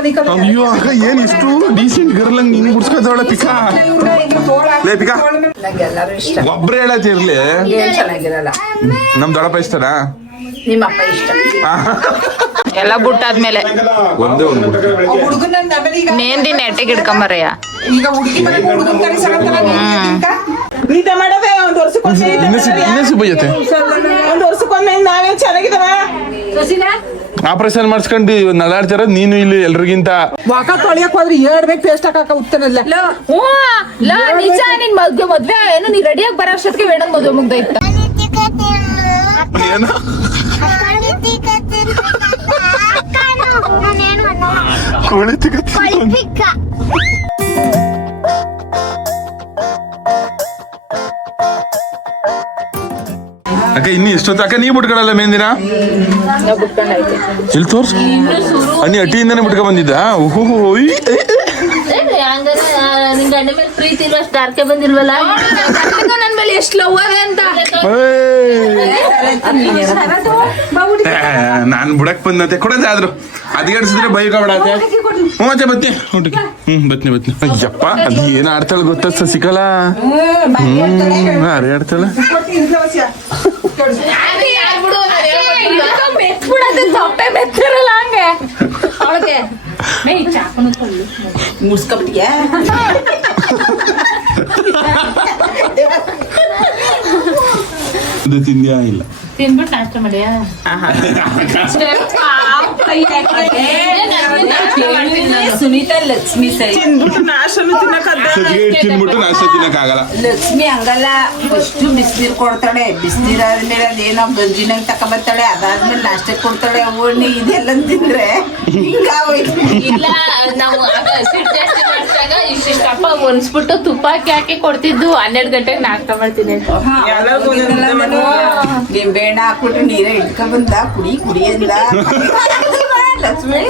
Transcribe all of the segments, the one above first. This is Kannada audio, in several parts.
ಅಯ್ಯೋ ಅಕ್ಕ ಏನ್ ಇಷ್ಟು ಡೀಸೆಂಟ್ ಗರ್ಲಂಗ್ ನೀನು ಗುಡ್ಸ್ಕೊತಾವಳ ಪಿಕಾ ಲೇ ಪಿಕಾ ಒಬ್ರೇ ಹೇಳತ್ತಿರ್ಲಿ ನಮ್ ದೊಡ್ಡಪ್ಪ ಇಷ್ಟನಾ ನಿಮ್ಮಪ್ಪ ಇಷ್ಟ ಎಲ್ಲ ಬುಟ್ಟಾದ್ಮೇಲೆ ಒಂದೇ ಒಂದು ಮೆಹಂದಿ ನೆಟ್ಟಿಗೆ ಇಡ್ಕೊಂಬರಯ್ಯ. ಈಗ ಹುಡುಗಿ ನಿದ್ದೆ ಮಾಡವೆ ಒಂದ್ ವರ್ಷಕ್ಕೊಮ್ಮೆ ಇನ್ನೇಸಿ ಬೈಯತ್ತೆ ಒಂದ್ ವರ್ಷಕ್ಕೊಮ್ಮೆ ನಾವೇ ಚೆನ್ನಾಗಿದಾವ. ಆಪರೇಷನ್ ಮಾಡಿಸ್ಕೊಂಡು ನಗಾಡ್ತಾರ ನೀನು ಇಲ್ಲಿ ಎಲ್ರಿಗಿಂತ ಮಕ ತೊಳಿಯಕ್ ಹೋದ್ರೆ ಹೇಳ್ಬೇಕು ಪೇಸ್ಟ್ ಹಾಕಕ್ಕ ಉತ್ತನಲ್ಲ ನಿಜ ನಿನ್ ಮದ್ವೆ ಏನು ನೀ ರೆಡಿಯಾಗಿ ಬರೋ ಅಷ್ಟೊತ್ತಿಗೆ ಮೇಡಮ್ ಮದ್ವೆ ಮುಗ್ದೈತ. ಏನು ಅಕ್ಕ ಇನ್ನು ಎಷ್ಟೊತ್ತು ಅಕ್ಕ ನೀ ಬಿಟ್ಕೊಳಲ್ಲ ಮೆಹಂದಿನ ಇಲ್ಲಿ ತೋರ್ಸು ನೀ ಅಟ್ಟಿಯಿಂದಾನೆ ಬಿಟ್ಕೊ ಬಂದಿದ್ದ ಗಂಡ ಮೇಲೆ ಪ್ರೀತಿ ಇರುವಷ್ಟು ಡಾರ್ಕೆ ಬಂದಿಲ್ವಲ್ಲ ನನ್ ಮೇಲೆ ಎಷ್ಟು ಲವ್ ಅದೆ ಅಂತ ನಾನು ಬುಡಕ್ ಬಂದಂತೆ ಕೊಡದೆ ಆದ್ರು ಅದ್ಗಡ್ಸಿದ್ರೆ ಬೈಕಬೇಡತ್ತೆ ಮತ್ತೆ ಬತ್ತಿ ಊಟಕ್ಕೆ ಬತ್ನಿ ಅಯ್ಯಪ್ಪ ಅದು ಏನ್ ಆಡ್ತಾಳ ಗೊತ್ತ ಸಿಕ್ಕಲ್ಲ ಅರೆ ಆಡ್ತಾಳ ಸೊಪ್ಪೆ ಬೆತ್ತಿರಲ್ಲ ಹಂಗೆ ಅವಳಿಗೆ ಮುಡ್ಸ್ಕೊಬಿಟ್ಟಿಯ ತಿಂದ್ಯಾ ಇಲ್ಲ ತಿನ್ಬಿಟ್ಟು ನಾಷ್ಟ ಮಾಡಿಯ ಸುನೀತಾ ಲಕ್ಷ್ಮಿ ಸರಿ ತಿನ್ಬಿಟ್ಟು ನಾಶನು ತಿನ್ಬಿಟ್ಟು ನಾಷ್ಟ ತಿನ್ನಕ್ಕಾಗಲ್ಲ. ಲಕ್ಷ್ಮಿ ಹಂಗಲ್ಲ ಫಸ್ಟ್ ಬಿಸಿನೀರ್ ಕೊಡ್ತಾಳೆ, ಬಿಸಿನೀರ್ ಆದ್ಮೇಲೆ ಅದೇನೋ ಗಂಜಿನಂಗ್ ತಕೊಂಬರ್ತಾಳೆ, ಅದಾದ್ಮೇಲೆ ನಾಷ್ಟ ಕೊಡ್ತಾಳೆ. ಓಣಿ ಇದೆಲ್ಲ ತಿಂದ್ರೆ ಇಲ್ಲ ನಾವು ಜಾಸ್ತಿ ಮಾಡಿದಾಗ ಇಷ್ಟಪ್ಪ ಒನ್ಸ್ಬಿಟ್ಟು ತುಪ್ಪ ಹಾಕಿ ಕೊಡ್ತಿದ್ದು 12 ಗಂಟೆಗೆ ನಾಷ್ಟ ಮಾಡ್ತೀನಿ ಅಂತ. ನಿಂಬೆಹಣ್ಣ ಹಾಕ್ಬಿಟ್ಟು ನೀರ ಇಟ್ಕೊಂಡ್ ಬಂದ ಕುಡಿ ಅಂದ ಲಕ್ಷ್ಮಿ.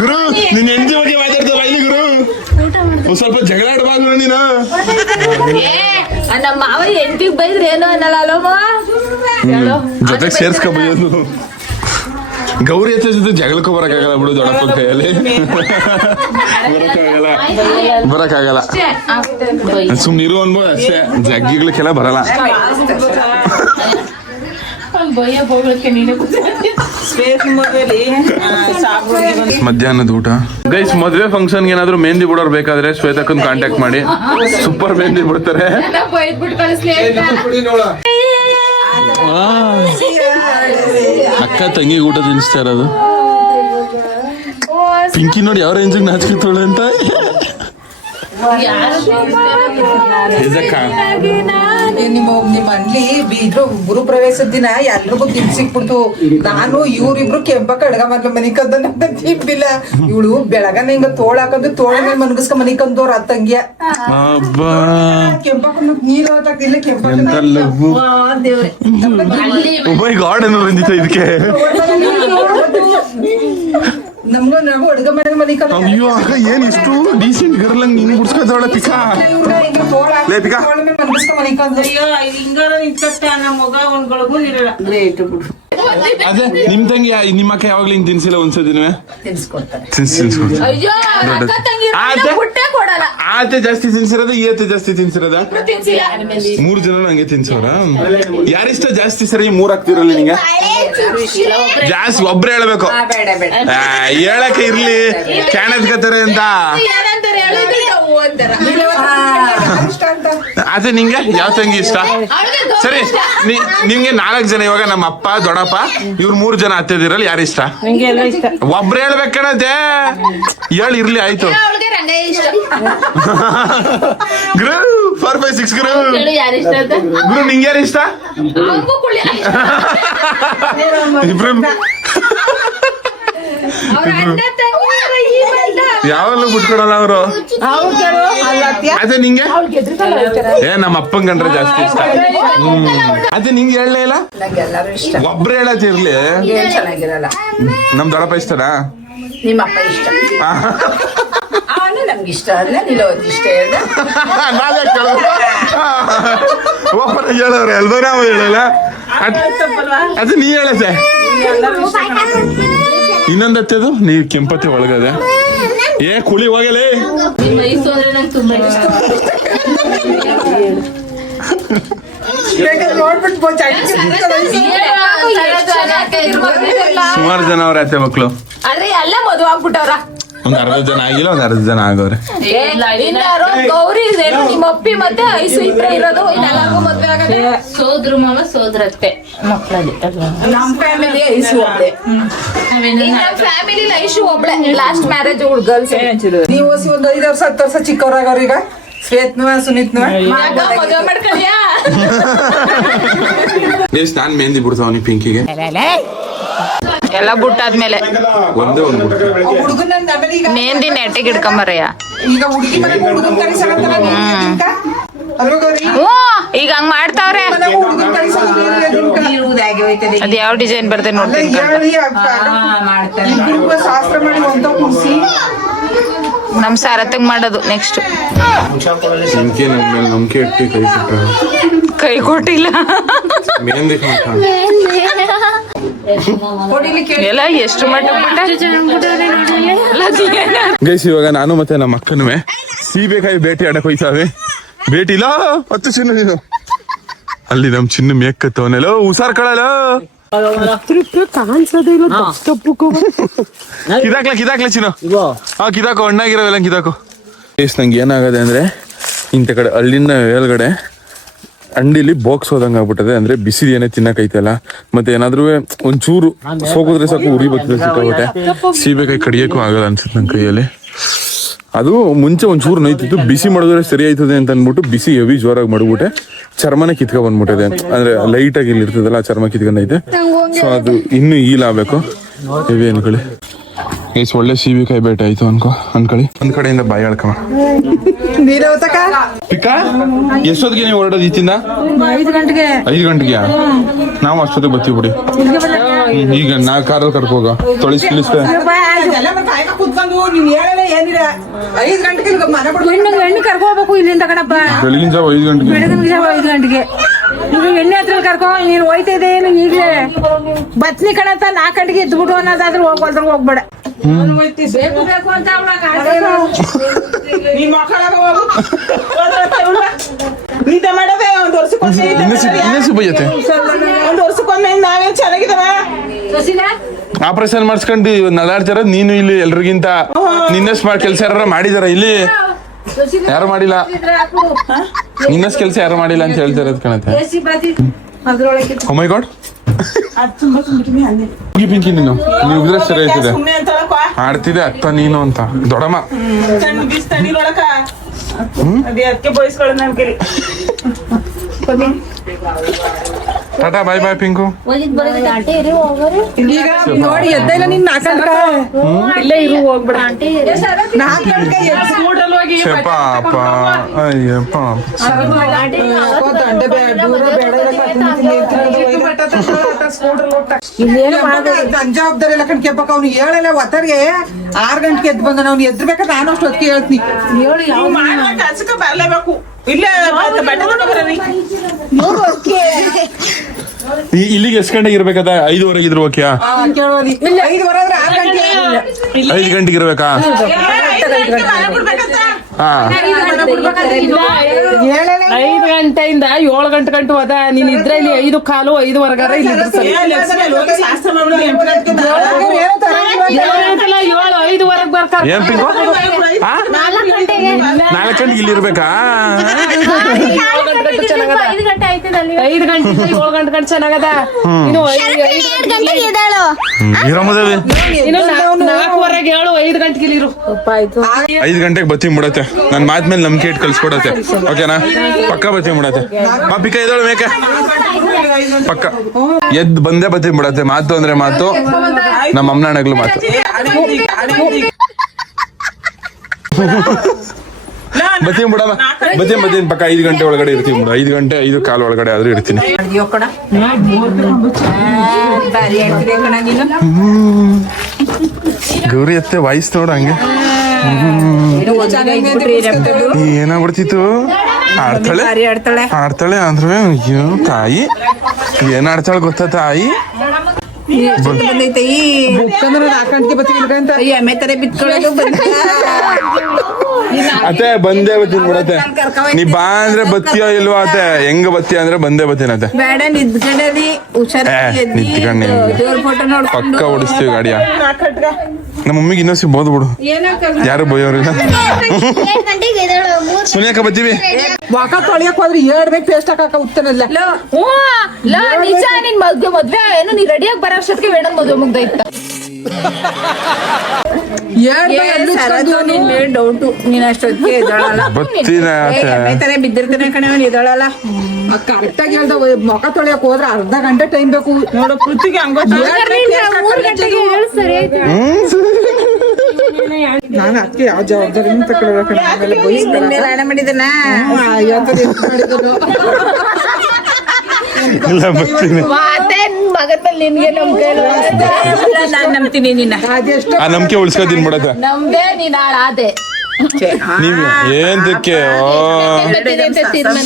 ಗುರು ನಿನ್ ಹೆಂಡತಿ ಬಗ್ಗೆ ಮಾತಾಡ್ತಾವ ಇಲ್ಲಿ ಗುರು ಒಂದ್ ಸ್ವಲ್ಪ ಜಗಳ ಆಡ್ಬಾರ್ದು ನೀನು. ನಮ್ಮ ಮಾವ ಎಂಟಿಗೆ ಬೈದ್ರೆ ಏನೋ ಅನ್ನಲ್ಲ ಅಲ್ಲಮ್ಮ ಜೊತೆಗೆ ಸೇರ್ಸ್ಕೊಬೋದು. ಗೌರಿ ಹತ್ರ ಜೊತೆ ಜಗಳಕ್ಕೂ ಬರಕ್ಕಾಗಲ್ಲ ಬಿಡು ದೊಡ್ಡಪ್ಪ ಕೈಯಲ್ಲಿ ಬರಕ್ಕಾಗಲ್ಲ ಸುಮ್ನಿರು ಅನ್ಬೋದು ಅಷ್ಟೇ. ಜಗ್ಗಿಗ್ಲಿಕ್ಕೆಲ್ಲ ಬರಲ್ಲ. ಮಧ್ಯಾಹ್ನದ ಊಟ ಗೈಸ್. ಮದ್ವೆ ಫಂಕ್ಷನ್ ಏನಾದ್ರು ಮೆಹಂದಿ ಬಿಡೋರ್ ಬೇಕಾದ್ರೆ ಶ್ವೇತಕ್ಕನ್ ಕಾಂಟ್ಯಾಕ್ಟ್ ಮಾಡಿ, ಸೂಪರ್ ಮೆಹಂದಿ ಬಿಡ್ತಾರೆ. ಅಕ್ಕ ತಂಗಿ ಊಟ ತಿನ್ನಿಸ್ತಾ ಇರೋದು. ಪಿಂಕಿ ನೋಡಿ ಯಾವ ರೇಂಜಿಗೆ ನಾಚ್ಕೊತಾಳೆ ಅಂತ. ನಿಮ್ಮ ಮನ್ಲಿ ಬೀಗ್ರು ಗುರು ಪ್ರವೇಶದ ದಿನ ಎಲ್ರಿಗೂ ತಿನ್ ಸಿಕ್ಬಿಡ್ತು. ನಾನು ಇವ್ರಿಬ್ರು ಕೆಂಪ ಕಡ್ಗ ಮನ್ಲ ಮನಿಕಂದ ತಿಂಬಿಲ್ಲ. ಇವಳು ಬೆಳಗನ ಹಿಂಗ ತೋಳ ಹಾಕಂದು ತೋಳ ಮೇಲೆ ಮನಗಸ್ಕ ಮನಿಕಂದವ್ರ ತಂಗಿಯ ಕೆಂಪ ನೀರು ಇಲ್ಲ ಕೆಂಪ ಗಾಡ್ ಅನ್ನೋ ಬಂದಿತ್ತು ಇದಕ್ಕೆ. ನಮ್ಗೂ ನಾವು ಅಡ್ಗ ಮನೆ ಮನಿಕಂದ. ಅಯ್ಯೋ ಅಕ್ಕ ಏನ್ ಇಷ್ಟು ಡೀಸೆಂಟ್ ಗರ್ಲಂಗ್ ನೀನು ಗುಡ್ಸ್ಕೊತಾವಳ ಪಿಕಾ ಲೇ ಪಿಕಾ ಮನಗಸ್ಕ ಮನಿಕಂದ. ಹಿಂಗಾರ ನಿಂತ್ಕಟ್ಟೆ ನಮ್ಮ ಮಗ ಒಂದ್ಗಳಿಗೂ ಇರಲ್ಲ. ಗ್ರೇಟ್ ಬಿಡು. ಅದೇ ನಿಮ್ ತಂಗಿ ನಿಮ್ಮ ಅಕ್ಕ ಯಾವಾಗ್ಲೂ ಹಿಂಗ್ ತಿನ್ಸಿಲ್ಲ ಒಂದ್ಸದಿನ ತಿನ್ಸ್ಕೊಡ್ತಾರೆ. ಆತೆ ಜಾಸ್ತಿ ತಿನ್ಸಿರೋದ ಈತೆ ಜಾಸ್ತಿ ತಿನ್ಸಿರೋದ? 3 ಜನ ನಂಗೆ ತಿನ್ಸೋರ. ಯಾರಿಷ್ಟ ಜಾಸ್ತಿ ಸರಿ 3 ಆಗ್ತಿರಲ್ಲ ನಿಂಗೆ? ಜಾಸ್ತಿ ಒಬ್ರು ಹೇಳ್ಬೇಕು, ಹೇಳಕ್ಕೆ ಇರ್ಲಿ ಕ್ಯಾಣದ್ಕತಾರೆ ಅಂತ. ಅದೇ ನಿಂಗೆ ಯಾವ ತಂಗಿ ಇಷ್ಟ? ಸರಿ ನಿಮ್ಗೆ 4 ಜನ, ಇವಾಗ ನಮ್ಮ ಅಪ್ಪ ದೊಡ್ಡಪ್ಪ ಇವ್ರು 3 ಜನ ಅತ್ತೆದಿರಲ್ಲ, ಯಾರಿಷ್ಟ? ಒಬ್ರು ಹೇಳ್ಬೇಕಣತೆ. ಹೇಳಿ ಇರ್ಲಿ ಆಯ್ತು. ಗುರು 4 5 6 ಗುರು ನಿಂಗೆ ಯಾರು ಇಷ್ಟ? ಇಬ್ರು ಯಾವಾಗಲೂ ಬಿಟ್ಕೊಡಲ್ಲ ಅವರು. ಅದೇ ನಿಂಗೆ ನಮ್ಮ ಅಪ್ಪನ್ ಕಂಡ್ರೆ ಜಾಸ್ತಿ ಇಷ್ಟ. ಅದೇ ನಿಂಗೆ ಹೇಳಲೇ ಇಲ್ಲ, ಒಬ್ರು ಹೇಳತ್ತಿರ್ಲಿ. ನಮ್ ದೊಡ್ಡಪ್ಪ ಇಷ್ಟನಾ? ನಿಮ್ಮಪ್ಪ ಇಷ್ಟ. ನಮ್ಗೆ ಇಷ್ಟ ಅಲ್ಲ, ನಿಲೋದ್ ಇಷ್ಟ ಇಲ್ಲ. ಒಬ್ಬರ ಹೇಳವ್ರೆ ಎಲ್ದೋ ನಾವು ಹೇಳಲ್ಲ. ಅದು ನೀ ಹೇಳತ್ತೆ. ಇನ್ನೊಂದ್ ಹತ್ತದು ನೀ ಕೆಂಪತ್ತೆ ಒಳಗದೆ ಏ ಕುಳಿ ಹೋಗಲೇ ನಿಮ್ಮ ವಯಸ್ಸು ಅಂದ್ರೆ ನಂಗೆ ತುಂಬಾ ಇಷ್ಟ. ಸುಮಾರು ಜನ ಅವ್ರ ಅತ್ತೆ ಮಕ್ಳು ಆದ್ರೆ ಎಲ್ಲ ಮದುವೆ ಆಗ್ಬಿಟ್ಟವ್ರ. ಒಂದ್ 60 ಜನ ಆಗಿಲ್ಲ, ಒಂದ್ 60 ಜನ ಆಗವ್ರೆ. ಇನ್ನಾರು ಗೌರಿ ಏನು ನಿಮ್ಮ ಅಪ್ಪಿ ಮತ್ತೆ ಐಸು ಇಬ್ರೇ ಇರೋದು, ಇನ್ನೆಲ್ಲರಿಗೂ ಮದ್ವೆ ಆಗದೆ. ಸೋದ್ರು ಮಾವ ಸೋದ್ರತ್ತೆ ಮಕ್ಕಳಲ್ಲಿ ನಮ್ ಫ್ಯಾಮಿಲಿ ಐಸು ಒಬ್ಳೆ, ನಮ್ಮ ಫ್ಯಾಮಿಲಿ ಐಸು ಒಬ್ಳೆ ಲಾಸ್ಟ್ ಮ್ಯಾರೇಜ್ ಗರ್ಲ್ಸ್. ನೀವು ಒಂದ್ 5 ವರ್ಷ 10 ವರ್ಷ ಚಿಕ್ಕವ್ರಾಗವ್ರ ಈಗ ಶ್ವೇತ್ನವ ಸುನೀತ್ನವ ಮದ್ವೆ ಮಾಡ್ಕೊಳ್ಳಿಯಾ? ನಾನ್ ಮೆಹಂದಿ ಬಿಡ್ತಾವನಿ ಪಿಂಕಿಗೆ ಎಲ್ಲ ಬುಟ್ಟಾದ್ಮೇಲೆ ಒಂದೇ ಒಂದ್ ಹುಡುಗನ ಆಮೇಲೆ ಈಗ ಮೆಹಂದಿ ನೆಟ್ಟಿಗೆ ಇಡ್ಕೊಂಬರಯ್ಯ. ಈಗ ಹುಡುಗಿ ಮನೆ ಹುಡುಗನ್ ಕರಿಸಕತ್ತಾರ ಅಲ್ವಾ ಗೌರಿ? ಈಗ ಹಂಗ್ ಮಾಡ್ತಾವ್ರೆ. ಹುಡುಗನ್ ಕರಿಸೋದು ಅದ್ ಯಾವ ಡಿಸೈನ್ ಬರ್ತದೆ ನೋಡ್ತೀನಿ. ಶಾಸ್ತ್ರ ಮಾಡಿ ಒಂದ ಕುಡ್ಸಿ ನಮ್ ಸಾರತ್ತಂಗ್ ಮಾಡೋದು ನೆಕ್ಸ್ಟ್. ಪಿಂಕಿ ನನ್ ಮೇಲೆ ನಂಬಿಕೆ ಇಟ್ಟು ಕೈ ಕೊಟ್ಟ ಕೈ ಕೊಟ್ಟಿಲ್ಲ ಮೆಹಂದಿ ಎಲ್ಲ ಎಷ್ಟು ಮಟ್ಟ ಗೈಸ್ ಇವಾಗ ನಾನು ಮತ್ತೆ ನಮ್ಮ ಅಕ್ಕನೂ ಸೀಬೆಕಾಯಿ ಬೇಟೆ ಆಡಕ್ ಹೋಯ್ತಾವೆ. ಬೇಟಿ ಇಲ್ಲ 10 ಚಿನ್ನ ನೀನು ಅಲ್ಲಿ ನಮ್ ಚಿನ್ನ ಮೇಕ್ಕತ್ತವನೆಲ್ಲ ಹುಷಾರ್ ಕಳಲ್ಲ ಕಿದಾಕ್ಲ ಚಿನ್ನ ಕಿದಾಕೋ ಹಣ್ಣಾಗಿರೋವೆಲ್ಲ ಕಿದಾಕೋ. ಗೈಸ್ ನಂಗೆ ಏನಾಗದೆ ಅಂದ್ರೆ ಇಂಥ ಕಡೆ ಹಳ್ಳಿನ ಮೇಲ್ಗಡೆ ಅಂಡಿಲಿ ಬಾಕ್ಸ್ ಹೋದಂಗ ಆಗ್ಬಿಟ್ಟದೆ. ಅಂದ್ರೆ ಬಿಸಿ ಏನೇ ತಿನ್ನಕೈತಲ್ಲ, ಮತ್ತೆ ಏನಾದ್ರೂ ಒಂಚೂರು ಸೋಕಿದ್ರೆ ಸಾಕು ಉರಿ ಬರ್ತದೆ ಸಿಕ್ಕಾಬಿಟ್ಟೆ. ಸೀಬೆಕಾಯಿ ಕಡಿಯಕ್ಕೂ ಆಗಲ್ಲ ಅನ್ಸುತ್ತೆ ನನ್ನ ಕೈಯಲ್ಲಿ. ಅದು ಮುಂಚೆ ಒಂಚೂರು ನೋಯ್ತಿತ್ತು, ಬಿಸಿ ಮಾಡಿದ್ರೆ ಸರಿ ಆಯ್ತದೆ ಅಂತ ಅಂದ್ಬಿಟ್ಟು ಬಿಸಿ ಹೆವಿ ಜೋರಾಗಿ ಮಾಡ್ಬಿಟ್ಟೆ ಚರ್ಮನೇ ಕಿತ್ಕೊಂಡ್ ಬಂದ್ಬಿಟ್ಟಿದೆ. ಅಂದ್ರೆ ಲೈಟ್ ಆಗಿ ಇಲ್ಲಿ ಇರ್ತದಲ್ಲ ಆ ಚರ್ಮ ಕಿತ್ಕೊಂಡೈತೆ. ಸೊ ಅದು ಇನ್ನು ಈಲ್ ಆಗ್ಬೇಕು ಹೆವಿ ಅನ್ಕೊಳ್ಳಿ. ಏಸ್ ಒಳ್ಳೆ ಸೀಬೆಕಾಯಿ ಬೇಟೆ ಆಯ್ತು ಅನ್ಕೊಳ್ಳಿ. ಒಂದ್ ಕಡೆಯಿಂದ ಬಾಯಿ ಹೇಳ್ಕಮ್ಮ ಪಿಕ್ಕ. ಎಷ್ಟೊತ್ತಿಗೆ ನೀವು ಹೊರಡೋದು ಈತಿಂದ? 5 ಗಂಟೆಗೆ. 5 ಗಂಟೆಗೆ ನಾವು ಅಷ್ಟೊತ್ತಿಗೆ ಬರ್ತೀವಿ ಬಿಡಿ. ಈಗ ನಾ ಕಾರಲ್ಲಿ ಕರ್ಕೋಗ ತೊಳಿಸ್ ಕಿಳಿಸ್ತೆ ಕುತ್ಕೊಂಡು ನೀನ್ ಹೇಳಲ್ಲ ಏನಿಲ್ಲ. 5 ಗಂಟೆಗೆ ಮನೆ ಬಿಡು. ಹೆಣ್ಣು ಕರ್ಕೋಬೇಕು ಇಲ್ಲಿಂದ ಕಣಪ್ಪ. ಬೆಳಗಿನ ಜಾವ 5 ಗಂಟೆಗೆ. ಬೆಳಗಿನ ಜಾವ 5 ಗಂಟೆಗೆ ಈಗ ಎಣ್ಣೆ ಹತ್ರ ಕರ್ಕೊ. ನೀನು ಹೋಯ್ತಿದೆ ಏನು ಈಗಲೇ ಬತ್ನಿ ಕಣತ್ತ 4 ಗಂಟೆಗೆ ಎದ್ಬಿಡು ಅನ್ನೋದಾದ್ರೂ ಹೋಗೋದ್ರ ಹೋಗ್ಬೇಡ. ಬೇಕು ಬೇಕು ಅಂತ ನೀನ್ ಮಕ್ಕಳಾಗ ಹೋಗು ನೀತ ಮಾಡದೆ ಒಂದ್ ವರ್ಷಕ್ಕೊಮ್ಮೆ ಇನ್ನೇಸಿ ಬೈಯತ್ತೆ. ಒಂದ್ ವರ್ಷಕ್ಕೊಮ್ಮೆ ನಾವೇನ್ ಚೆನ್ನಾಗಿದವ ಆಪರೇಷನ್ ಮಾಡಿಸ್ಕೊಂಡು ನಗಾಡ್ತಾರ. ನೀನು ಇಲ್ಲಿ ಎಲ್ರಿಗಿಂತ ನಿನ್ನಷ್ಟು ಕೆಲಸ ಯಾರು ಮಾಡಿದಾರ ಇಲ್ಲಿ? ಯಾರು ಮಾಡಿಲ್ಲ. ನಿನ್ನಷ್ಟು ಕೆಲಸ ಯಾರು ಮಾಡಿಲ್ಲ ಅಂತ ಹೇಳ್ತಾರ ಕಣತ್ತೆ. ಓ ಮೈ ಗಾಡ್. ಪಿಂಕಿ ನೀನು ಉದ್ರೆ ಸರಿ ಆಯ್ತದೆ. ಸುಮ್ನೆ ಅಂತಳಕ್ಕ ಆಡ್ತಿದೆ ಅತ್ತ ನೀನು ಅಂತ ದೊಡಮ್ಮ ಸಣ್ಣ ಬೀಸ್ ತಣ್ಣೀರೊಳಕ ಅದೇ ಅದಕ್ಕೆ ಬಯಸ್ಕೊಳ್ಳೋದು ನನ್ ಕೈಲಿ. ಟಾಟಾ ಬಾಯ್ ಬಾಯ್ ಪಿಂಕು. ಈಗ ನೋಡಿ ಎದ್ದ ಇಲ್ಲ ನಿನ್ 4 ಗಂಟೆ ಇಲ್ಲೇ ಇರು ಹೋಗ್ಬೇಡ. 4 ಗಂಟೆಗೆ ಸ್ಕೂಟರ್ ಹೋಗಿ ಪಾಪ ಅಯ್ಯಪ್ಪ. ದಂಡೆ ದೂರ ಬೇಡ ಜವಾಬ್ದಾರಿ ಎಲ್ಲ ಕಣ್ಕೆಪ್ಪಕ್ಕ. ಅವ್ನು ಹೇಳಲ್ಲ ಒತ್ತರ್ಗೆ 6 ಗಂಟೆಗೆ ಎದ್ದು ಬಂದ. ಅವ್ನು ಎದ್ದು ಬೇಕಾದ್ರೆ ನಾನು ಅಷ್ಟು ಹೊತ್ತಿಗೆ ಹೇಳ್ತೀನಿ. ನೀವು ಮಾಡುವ ಕೆಲ್ಸಕ್ಕೆ ಬರ್ಲೇಬೇಕು. ಇಲ್ಲೇ ಬಟ್ಟೆ ತಗೊಂಡ್ಬರ್ರಿ. ಇಲ್ಲಿಗೆ ಎಷ್ಟು ಗಂಟೆಗೆ ಇರ್ಬೇಕದ? 5:15 ಇದ್ರು ಓಕೆ? 5:15 ಆದ್ರೆ 6 ಗಂಟೆ 5 ಗಂಟೆಗೆ ಇರ್ಬೇಕಾ? ಹಾ 5 ಗಂಟೆಯಿಂದ 7 ಗಂಟೆ ಹೋದ. ನೀನ್ ಇದ್ರೆ ಇಲ್ಲಿ 5:15 5:15 ಇಲ್ಲಿ ಇದ್ರೆ ಸರಿ. ಶಾಸ್ತ್ರ ಮಾಡ್ಬಿಟ್ಟು 8 ಗಂಟೆಗೆ 5:15 ಬರ್ತಾರ. ಏನ್ ಪಿಂಕು? 4 ಗಂಟೆಗೆ ಇಲ್ಲಿ ಇರ್ಬೇಕಾ? 5 ಗಂಟೆ ಚೆನ್ನಾಗದ. 5 ಗಂಟೆ ಆಯ್ತದಲ್ಲಿ. 5 ಗಂಟೆ 7 ಗಂಟೆ ಚೆನ್ನಾಗದ. ಇನ್ನು 5 ಗಂಟೆಗೆ ಇರಮದೇವಿ ಇನ್ನು 4:15 ಹೇಳು. 5 ಗಂಟೆಗೆ ಇಲ್ಲಿ ಇರು. 5 ಗಂಟೆಗೆ ಬತ್ತಿ ಮುಡತ್ತೆ. ನನ್ ಮಾತ್ ಮೇಲೆ ನಂಬಿಕೆ ಇಟ್ಟು ಕಳ್ಸ್ಕೊಡತ್ತೆ. ಓಕೆನಾ? ಪಕ್ಕ ಬತ್ತಿ ಮುಡತ್ತೆ. ಮಾ ಪಿಕ್ಕ ಎದಳು ಮೇಕೆ ಪಕ್ಕ ಎದ್ದು ಬಂದೇ ಬತ್ತಿ ಮುಡತ್ತೆ. ಮಾತು ಅಂದ್ರೆ ಮಾತು, ನಮ್ಮ ಅಮ್ಮನಾಣಗ್ಲು ಮಾತು. ಬತ್ತಿ ಬಿಡಲ್ಲ. ಬತ್ತೀನಿ ಪಕ್ಕ 5 ಗಂಟೆ ಒಳಗಡೆ ಇರ್ತೀನಿ ಬಿಡು. 5 ಗಂಟೆ 5:15 ಒಳಗಡೆ ಆದ್ರೂ ಇರ್ತೀನಿ. ಗೌರಿ ಅತ್ತೆ ವಾಯ್ಸ್ ನೋಡ ಹಂಗೆ ಏನಾಗ್ಬಿಡ್ತಿತ್ತು. ಆಡ್ತಾಳೆ ಅಂದ್ರೆ ಅಯ್ಯೋ ತಾಯಿ ಏನ್ ಆಡ್ತಾಳೆ ಗೊತ್ತಾ ತಾಯಿ. ಬಂದೈತೆ ಈ ಬುಕ್ಕಂದ್ರೆ 4 ಗಂಟೆಗೆ ಬರ್ತೀವಿ ಇಲ್ಕಂತ ಅಯ್ಯ ಎಮ್ಮೆ ತರ ಬಿತ್ಕೊಳ್ಳೋದು ಅತ್ತೆ ಬಂದೇ ಬತ್ತೀನಿ ಬಿಡತ್ತೆ. ನೀ ಬಾ ಅಂದ್ರೆ ಬತ್ತೀಯೋ ಇಲ್ವಾ ಅತ್ತೆ? ಹೆಂಗ್ ಬತ್ತೀಯ ಅಂದ್ರೆ ಬಂದೇ ಬತ್ತೀನಿ ಅತ್ತೆ. ಬೇಡ ನಿದ್ಕೊಂಡದಿ ಹುಷಾರಾಗಿ ಎದ್ದಿ ನಿಂತ್ಕೊಂಡೆ ದೇವ್ರ ಫೋಟೋ ನೋಡ್ಕೊಂಡು ಪಕ್ಕ ಓಡಿಸ್ತೀವಿ ಗಾಡಿಯ. ನಮ್ಮ ಮಮ್ಮಿಗೆ ಇನ್ನೊಸಿ ಬೋದು ಬಿಡು, ಯಾರು ಬೈಯೋರಿಲ್ಲ. ಸುನಿಯಕ್ಕ ಬತ್ತೀವಿ. ವಾಕ ತೊಳಿಯಕ್ ಹೋದ್ರೆ 2 ಬೇಗ ಪೇಸ್ಟ್ ಹಾಕಕ್ಕ ಉತ್ತನಲ್ಲ. ನಿಜ ನಿನ್ ಮದ್ವೆ ಏನು ನೀ ರೆಡಿಯಾಗಿ ಬರೋ ಅಷ್ಟೊತ್ತಿಗೆ ಮೇಡಮ್ ಮದ್ವೆ ಮುಗ್ದೈತ. 2 ನಿನ್ ಮೇಲೆ ಡೌಟು, ನೀನ್ ಅಷ್ಟೊತ್ತಿಗೆ ಎದ್ದಳಲ್ಲ. ಬತ್ತೀನ ಅತ್ತೆ. ಎಮ್ಮೆ ತರ ಬಿದ್ದಿರ್ತಾನೆ ಕಣೆ ಅವ್ನು ಎದ್ದಳಲ್ಲ. ಕರೆಕ್ಟ್ ಆಗಿ ಹೇಳ್ದ ಮೊಕ ತೊಳಿಯಕ್ ಹೋದ್ರೆ ಅರ್ಧ ಗಂಟೆ ಟೈಮ್ ಬೇಕು. ನೋಡು ಪೃಥ್ವಿಗೆ ಹಂಗ 3 ಗಂಟೆಗೆ ಹೇಳು ಸರಿ ಆಯ್ತು. ನಾನು ಅದಕ್ಕೆ ಯಾವ ಜವಾಬ್ದಾರಿನೂ ತಗೊಳ್ಬೇಕು. ಆಮೇಲೆ ನಿನ್ ಮೇಲೆ ಹಣ ಮಾಡಿದನ ಇಲ್ಲ ಬತ್ತೀನಿ. ಮತ್ತೆ ಮಗನ ಮೇಲೆ ನಿನ್ಗೆ ನಂಬಿಕೆ ನಾನ್ ನಂಬ್ತೀನಿ ನಿನ್ನ. ಅದೆಷ್ಟು ಆ ನಂಬಿಕೆ ಉಳ್ಸ್ಕೊತೀನಿ ಬಿಡತ್ತೆ. ನಮ್ದೇ ನೀನ್ ಹಾಳಾದೆ. ನೀವ್ ಏನ್ದಕ್ಕೆ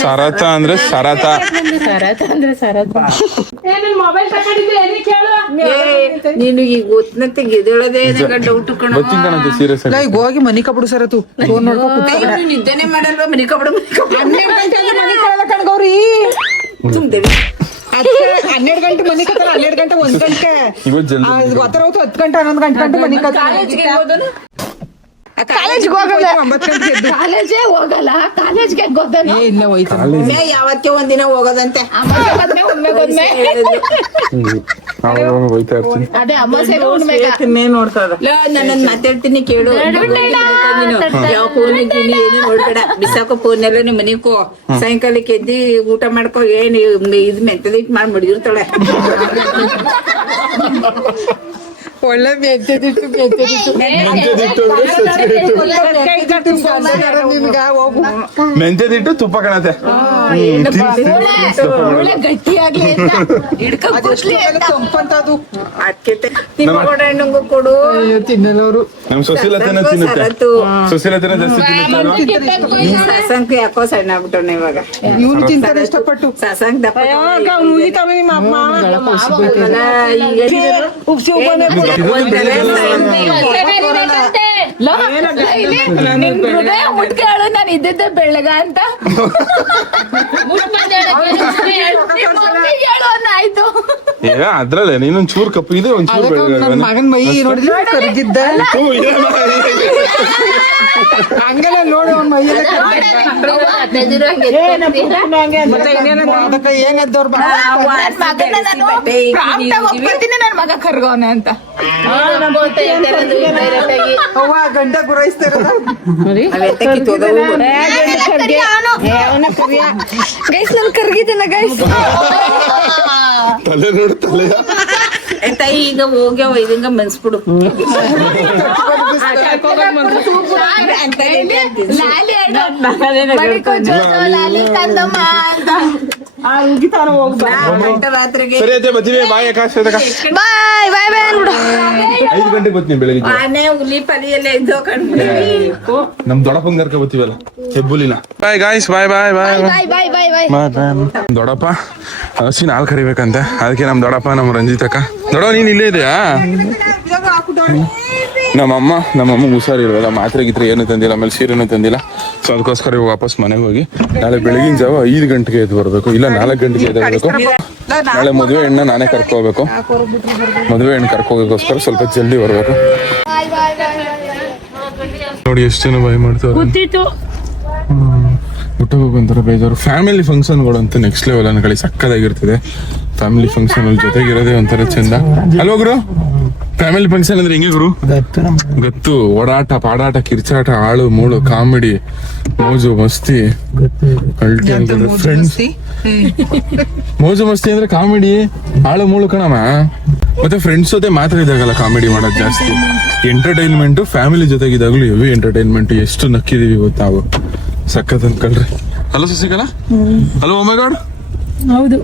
ಸರತ ಅಂದ್ರೆ ಸರತ. ನೀನು ಈಗ ಗೊತ್ತನತ್ತೆ ಗೆದಳದೆ ಡೌಟ್ ಕಣ. ಬತ್ತೀನಿ ಕಣಂತೆ ಸೀರಿಯಸ್ ಆಗಿ. ಈಗ ಹೋಗಿ ಮನಿ ಕಬ್ಬಿಡು ಸರತು ಫೋನ್ ನೋಡ್ಕೊ ನಿದ್ದೆನೆ ಮಾಡಲ್ವಾ ಮನಿ ಕಬಡ 12 ಗಂಟೆ ಕಣ್ಗೌರಿ. ಸುಮ್ದೇವಿ 12 ಗಂಟೆ ಮನಿ ಕತ್ತಾರ. 12 ಗಂಟೆ 1 ಗಂಟೆ ಇವತ್ತು ಜಲ್ದಿ ಗೊತ್ತರ 10 ಗಂಟೆ 11 ಗಂಟೆ ಮನಿ ಕತ್ತಾರ. ಕಾಲೇಜ್ಗೆ ಹೋಗಲ್ಲ. 9 ಗಂಟೆ ಎದ್ದು ಕಾಲೇಜೇ ಹೋಗಲ್ಲ. ಕಾಲೇಜ್ಗೆ ಗೊತ್ತಾನ ಇಲ್ಲ ಹೋಯ್ತು. ಯಾವತ್ತೇ ಒಂದಿನ ಹೋಗೋದಂತೆ. ಹೋಯ್ತಾ ಇರ್ತೀನಿ. ಅದೇ ಅಮಾಸೆ ನೋಡ್ತಾರ. ನನ್ನ ಮಾತಾಡ್ತೀನಿ ಕೇಳು. ಯಾವ ಫೋನ್ ಇದ್ದೀನಿ ಏನು ನೋಡ್ಬೇಡ. ಬಿಸಾಕೋ ಫೋನ್ ಎಲ್ಲ ನಿಮ್ಮ ಮನೆಗೂ ಸಾಯಂಕಾಲಕ್ಕೆ ಎದ್ದಿ ಊಟ ಮಾಡ್ಕೊ. ಏನ್ ಇದು ಮೆಂತದಿಟ್ಟು ಮಾಡಿ ಮಡಿದಿರ್ತಾಳೆ. ಒಳ್ಳೆ ಮೆಂತೆದಿಟ್ಟು ನಿಮ್ಗ ಹೋಗು. ಮೆಂತ್ಯದಿಟ್ಟು ತುಪ್ಪ ಕಣತೆ. ಗಟ್ಟಿಯಾಗ್ಲಿ ತಂಪಂತದು ಅದಕ್ಕೆ ನಿಮ್ಮ ಕೂಡ ಹೆಣ್ಣಂಗು ಕೊಡು. ತಿನ್ನಲವರು. ನಮ್ ಸೊಸಿಲತೆನ ತಿನ್ನುತ್ತೆ. ಸರತ್ತು ಸೊಸಿಲತೆನ ಜಾಸ್ತಿ ತಿನ್ನುತ್ತಲ್ವಾ? ಸಸಂಕ ಯಾಕೋ ಸಣ್ಣ ಆಗ್ಬಿಟ್ಟವನ ಇವಾಗ. ಇವ್ನು ತಿಂತಾರೆ ಇಷ್ಟಪಟ್ಟು. ಸಸಂಕ ದಪ್ಪ ಹೃದಯ ಮುಟ್ಕೆ ಹೇಳು ನಾನು ಇದ್ದಿದ್ದೆ ಬೆಳ್ಳಗ ಅಂತ ಹೇಳು ಆಯ್ತು. ಏ ಅದ್ರಲ್ಲೇ ನೀನೊಂದ್ ಚೂರ್ ಕಪ್ಪು ಇದೆ, ಒಂದ್ ಚೂರ್ ನನ್ನ ಮಗನ್ ಮೈ ನೋಡಿದ್ರೆ ಕರಗಿದ್ದ ಹಂಗೆಲ್ಲ ನೋಡಿ ಅವ್ನ ಮೈಯೆಲ್ಲ ಏನದ್ದವ್ರ ನನ್ ಮಗ ಕರ್ಗವನೆ ಅಂತ ಅವ್ವ ಗಂಡ ಗುರಾಯಿಸ್ತಾರ. ಗೈಸ್ ನನ್ ಕರ್ಗಿದ್ದೇನ ಗೈಸ್. ತಲೆ ನೋಡು ತಲೆ. ತಾಯಿ ಈಗ ಹೋಗ್ಯಾವ ಇದಂಗ ಮನ್ಸ್ಬಿಡು. ರಾತ್ರಿಗೆ ಸರಿ ಅದೇ ಬತ್ತೀವಿ. ಬಾಯ್ ಆಕಾಶ ಬಾಯ್ ಬಾಯ್ ಬಾಯ್ ಅನ್ಬಿಡು. 5 ಗಂಟೆಗೆ ಬತ್ತೀನಿ ಬೆಳಗ್ಗೆ. ಆನೆ ಹುಲಿ ಪಲಿಯೆಲ್ಲ ಇದ್ದೋ ನಮ್ ದೊಡ್ಡಪ್ಪಂಗ್ ಕರ್ಕ ಬತ್ತೀವಲ್ಲ ಹೆಬ್ಬುಲಿನ. ಬಾಯ್ ಗಾಯ್ಸ್, ಬಾಯ್ ಬಾಯ್ ಬಾಯ್ ಬಾಯ್ ಬಾಯ್ ಬಾಯ್ ಬಾಯ್. ದೊಡ್ಡಪ್ಪ ಹಸಿನ ಹಾಲು ಕರಿಬೇಕಂತೆ. ಅದಕ್ಕೆ ನಮ್ ದೊಡ್ಡಪ್ಪ ನಮ್ ರಂಜಿತಕ್ಕ. ದೊಡ್ಡವ ನೀನ್ ಇಲ್ಲೇ ಇದೆಯಾ? ನಮ್ಮಮ್ಮ ಹುಷಾರಿಲ್ವಲ್ಲ, ಮಾತ್ರೆ ಗಿತ್ರೆ ಏನು ತಂದಿಲ್ಲ, ಆಮೇಲೆ ಸೀರೆನೂ ತಂದಿಲ್ಲ. ಸೊ ಅದಕ್ಕೋಸ್ಕರ ಇವಾಗ ವಾಪಸ್ ಮನೆಗೆ ಹೋಗಿ ನಾಳೆ ಬೆಳಗಿನ ಜಾವ 5 ಗಂಟೆಗೆ ಎದ್ದು ಬರ್ಬೇಕು, ಇಲ್ಲ 4 ಗಂಟೆಗೆ ಎದ್ದು ಬರ್ಬೇಕು. ನಾಳೆ ಮದುವೆ ಹೆಣ್ಣ ನಾನೇ ಕರ್ಕೋಬೇಕು. ಮದುವೆ ಹೆಣ್ಣು ಕರ್ಕೋಗೋಸ್ಕರ ಸ್ವಲ್ಪ ಜಲ್ದಿ ಬರ್ಬೇಕು. ನೋಡಿ ಎಷ್ಟು ಜನ ಬಾಯ್ ಮಾಡ್ತಾರೆ. ಊಟ ಹೋಗಂತಾರೆ ಬೇಜಾರು. ಫ್ಯಾಮಿಲಿ ಫಂಕ್ಷನ್ಗಳು ಅಂತ ನೆಕ್ಸ್ಟ್ ಲೆವೆಲ್ ಅನ್ಕೊಳ್ಳಿ, ಸಕ್ಕದಾಗಿರ್ತದೆ. ಫ್ಯಾಮಿಲಿ ಫಂಕ್ಷನ್ ಜೊತೆಗಿರೋದೇ ಒಂಥರ ಚಂದ ಅಲ್ವಾ ಗುರು? ಫ್ಯಾಮಿಲಿ ಫಂಕ್ಷನ್ ಅಂದ್ರೆ ಹೆಂಗೆ ಗುರು? ಗತ್ತು, ಓಡಾಟ, ಪಾಡಾಟ, ಕಿರ್ಚಾಟ, ಆಳು ಮೂಳು, ಕಾಮಿಡಿ, ಮೋಜು ಮಸ್ತಿ, ಅಲ್ಟಿ ಅಂತಂದ್ರೆ ಫ್ರೆಂಡ್ಸ್. ಮೋಜು ಮಸ್ತಿ ಅಂದ್ರೆ ಕಾಮಿಡಿ, ಆಳು ಮೂಳು ಕಣಮ್ಮ. ಮತ್ತೆ ಫ್ರೆಂಡ್ಸ್ ಜೊತೆ ಮಾತಾಡಿದಾಗಲ್ಲ ಕಾಮಿಡಿ ಮಾಡೋದು ಜಾಸ್ತಿ. ಎಂಟರ್ಟೈನ್ಮೆಂಟ್ ಫ್ಯಾಮಿಲಿ ಜೊತೆಗಿದಾಗಲೂ ಹೆವಿ ಎಂಟರ್ಟೈನ್ಮೆಂಟ್. ಎಷ್ಟು ನಕ್ಕಿದೀವಿ ಗೊತ್ತಾ ನಾವು, ಸಖತ್ ಅನ್ಕೊಳ್ರಿ. Hello Sasikala, hello oh my god. ಹೌದು.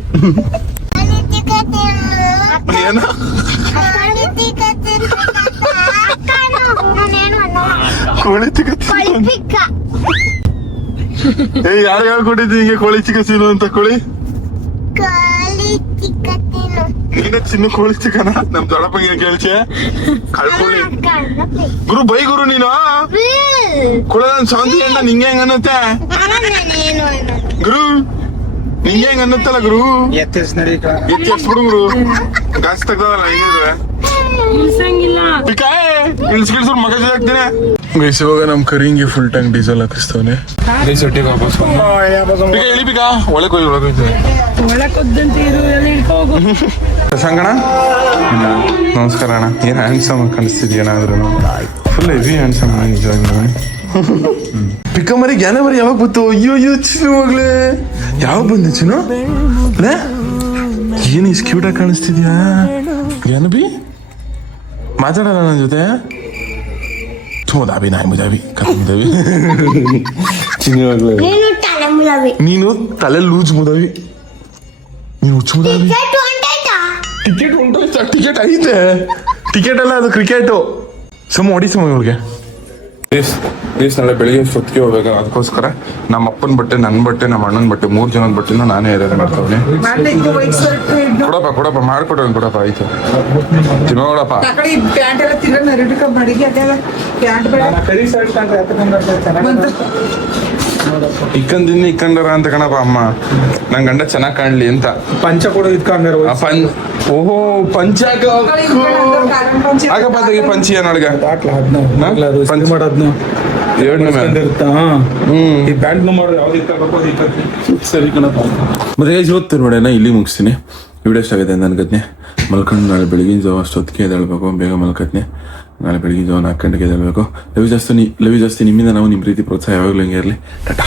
ಏನು ಕೋಳಿ ಚಿಕನ್? ಏ ಯಾರು ಹೇಳ್ಕೊಟ್ಟಿದ್ದು ಹಿಂಗೆ ಕೋಳಿ ಚಿಕನ್ ಅಂತ? ಕೋಳಿ ನೀನ ಚಿನ್ನ ಕೋಳಿಸ್ತಿ ಕಣ ನಮ್ ದೊಡ್ಡಪ್ಪಗೆ ಕೇಳ್ಚೆ ಕಳ್ಕೊಳ್ಳಿ ಗುರು ಬೈ ಗುರು ನೀನು ಕುಳದ ಸೌಂದಿ ಅಣ್ಣ ನಿಂಗೆ ಹೆಂಗ ಅನ್ನತ್ತೆ ಗುರು ನಿಂಗೆ ಹೆಂಗ ಅನ್ನತ್ತಲ್ಲ ಗುರು ಎತ್ತಿಸ್ಬಿಡು ಗುರು ಗಾಸ್ ತೆಗ್ದಲ್ಲ ಹಿಂಗಿದ್ರೆ ಇಳಿಸ್ಕಿಳ್ಸೋರ್ ಮಗ ಹಾಕ್ತೇನೆ ಗೈಸ್ ಇವಾಗ ನಮ್ ಕರಿಂಗಿ ಫುಲ್ ಟ್ಯಾಂಕ್ ಡೀಸೆಲ್ ಹಾಕಿಸ್ತವನೆ ಗೈಸ್ ಒಟ್ಟಿಗೆ ವಾಪಸ್ ಇಳಿ ಬಿಕಾ ಒಳಗೆ ಶಂಕಣ ನಮಸ್ಕಾರ ಅಣ್ಣ ಏನ್ ಹ್ಯಾಂಡ್ಸಮ್ ಕಾಣಿಸ್ತಿದ್ಯ ಏನಾದ್ರು ಫುಲ್ ಹೆವಿ ಹ್ಯಾಂಡ್ಸಮ್ ನಿಜವಾಗ್ಲೂ ಪಿಕ್ಕ ಮರಿ ಜ್ಞಾನ ಮರಿ ಯಾವಾಗ ಬಂತು ಅಯ್ಯೋ ಚಿನ್ನು ಹೋಗ್ಲೆ ಯಾವಾಗ ಬಂದೆ ಚಿನ್ನು ಏನ್ ಇಸ್ ಕ್ಯೂಟ್ ಆಗಿ ಕಾಣಿಸ್ತಿದ್ಯಾ ಜ್ಞಾನ ಬಿ ಮಾತಾಡಲ್ಲ ನನ್ನ ಜೊತೆ ಮುದಾಬಿ ನಾಯಿ ಮುದಾಬಿ ಕಥೆ ಮುದಾಬಿ ಚಿನ್ನವಾಗ್ಲೇ ನೀನು ತಲೆ ಲೂಜ್ ಮುದಾವಿ ನೀನು ಹುಚ್ಚು ಮುದಾವಿ ಟಿಕೆಟ್ ಉಂಟು ಟಿಕೆಟ್ ಐತೆ ಟಿಕೆಟ್ ಅಲ್ಲ ಅದು ಕ್ರಿಕೆಟು ಹೊಡಿ ಇವ್ರಿಗೆ ಪ್ಲೀಸ್ ನಾಳೆ ಬೆಳಿಗ್ಗೆ ಹೊತ್ತಿಗೆ ಹೋಗ್ಬೇಕು ಅದಕ್ಕೋಸ್ಕರ ನಮ್ಮ ಅಪ್ಪನ ಬಟ್ಟೆ ನನ್ನ ಬಟ್ಟೆ ನಮ್ಮ ಅಣ್ಣನ ಬಟ್ಟೆ 3 ಜನದ ಬಟ್ಟೆನ ನಾನೇ ಅರೇಂಜ್ ಮಾಡ್ತಾವ್ನಿ ಕೊಡಪ್ಪ ಮಾಡ್ಕೊಡೋಣ ಕೊಡಪ್ಪ ಆಯ್ತು ತಿನ್ನೋಡಪ್ಪ ಪ್ಯಾಂಟ್ ಎಲ್ಲ ತಿರ್ಗ ನರಿಡ್ಕ ಮಡಿಗೆ ಅದೆಲ್ಲ ಪ್ಯಾಂಟ್ ಇಕ್ಕಂಡರ ಅಂತ ಕಣಪ್ಪ ಅಮ್ಮ ನನ್ ಗಂಡ ಚೆನ್ನಾಗ್ ಕಾಣ್ಲಿ ಅಂತ ಪಂಚ ಕೂಡ ಇದ್ಕೊಂಡ್ರ ಓಹೋ ಪಂಚ ಆಗಪ್ಪ ಪಂಚಿ ಏನೊಳಗ ಮಾಡೋದ್ನು ಈ ಬ್ಯಾಂಡ್ ಸರಿ ಕಣಪ್ಪ ಮತ್ತೆ ಇವತ್ತು ನೋಡೋಣ ಇಲ್ಲಿ ಮುಗಿಸ್ತೀನಿ ವಿಡಿಯೋ ಇಷ್ಟ ಆಗಿದೆ ನನ್ಗದ್ನೆ ಮಲ್ಕೊಂಡು ನಾಳೆ ಬೆಳಗಿನ ಜಾವ ಅಷ್ಟೊತ್ತಿಗೆ ಎದ್ದೇಳ್ಬೇಕು ಬೇಗ ಮಲ್ಕತ್ನೆ ನಾಳೆ ಬೆಳಗಿನ ಜಾವ 4 ಗಂಟೆಗೆ ಎದ್ದೇಳ್ಬೇಕು ಲವ್ ಜಾಸ್ತಿ ನಿಮ್ಮಿಂದ ನಾವು ನಿಮ್ಮ ಪ್ರೀತಿ ಪ್ರೋತ್ಸಾಹ ಯಾವಾಗಲೂ ಹಿಂಗೆ ಇರಲಿ ಟಾಟಾ